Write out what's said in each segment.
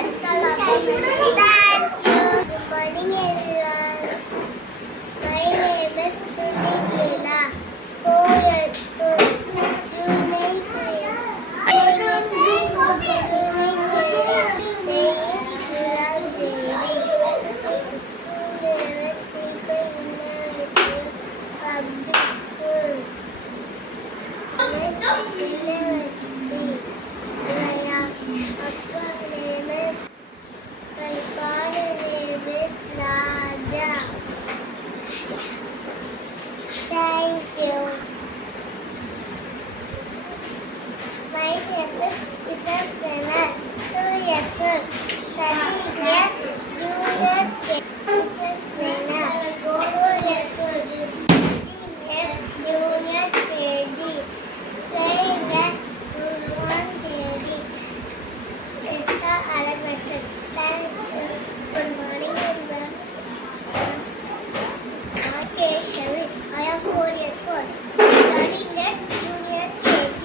That's all of my thank you. Good morning, everyone. My name is Sunila. 4 years old. Junai Freya. I am Junai Cherry. Saying Hiram Jerry. School name is Sika Innovative Public School. University. My father name is Raja. Thank you. My name is Isam Prana. 2 years old. 30 years. Junior Isam Prana. 4 years old. 30 years. Junior KG. Saying that one KG. Extra other questions. Thank you. Good morning, everyone. Keshavi. I am 4 years old. Studying at Junior KG.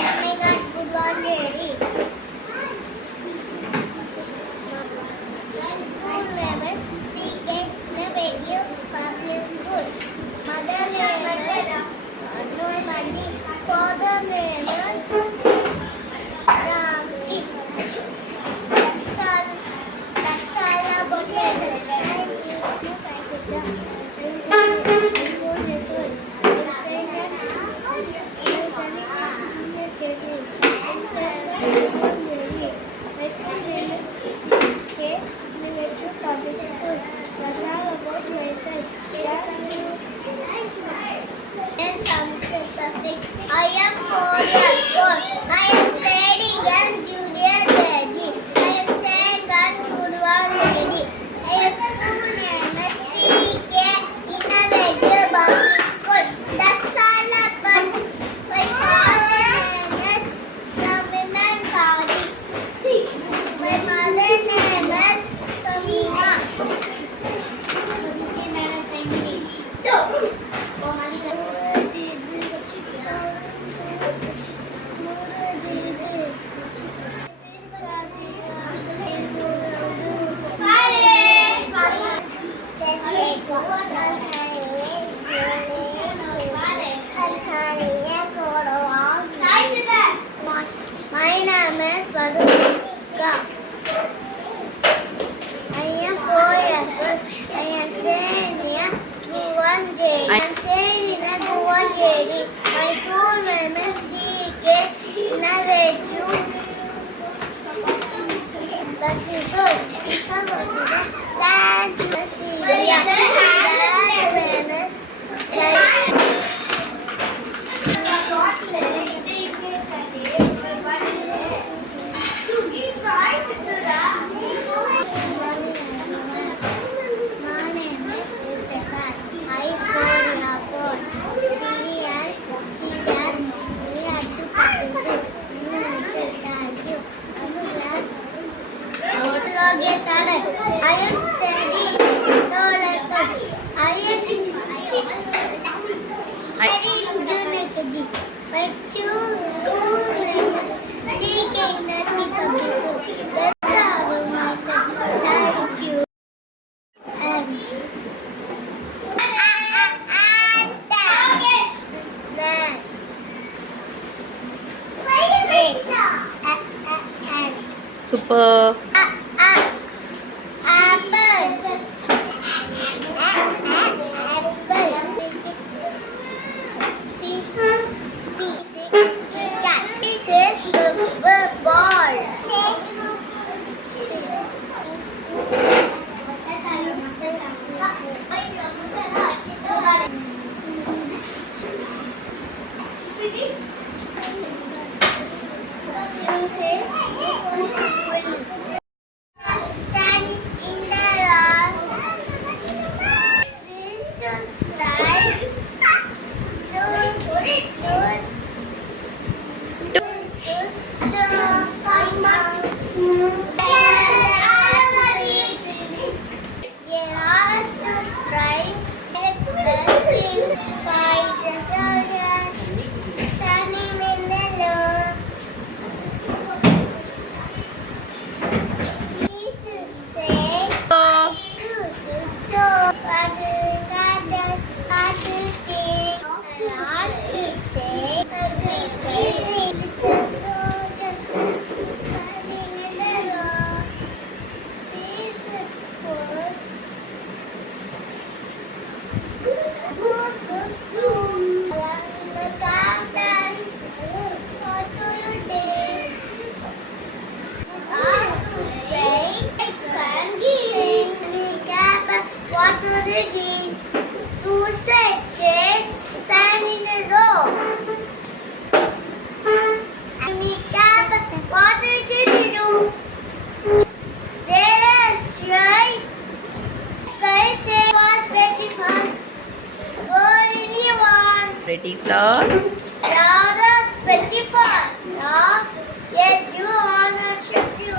I got good one, Jerry. School name is CK Innovative Public School. Mother name is Normandi. Father name is Ramki. That's all about myself. Thank you. I am 4 years old. I am studying in Junior KG. I am staying on Gudwan Lady. I am school name is CK Innovative Public School. That's all about my father name is Raviman Saudi. My mother name is Samina. My name is Baduka. I am 4 years old. I am staying near Guwan JD. I am staying in Guwan JD. My school name is CK Innovative. That is all. Thank you. I am studying. I am studying Junior KG. My school name is CK Innovative Public School. That's all of my questions. Thank you. Super. What to read? To set shade, sand in a row. Cap, what did you do? There is joy. Can say was pretty fast. Go anyone. Pretty flowers. Yeah, pretty fast. Yeah, yes, you wanna ship you.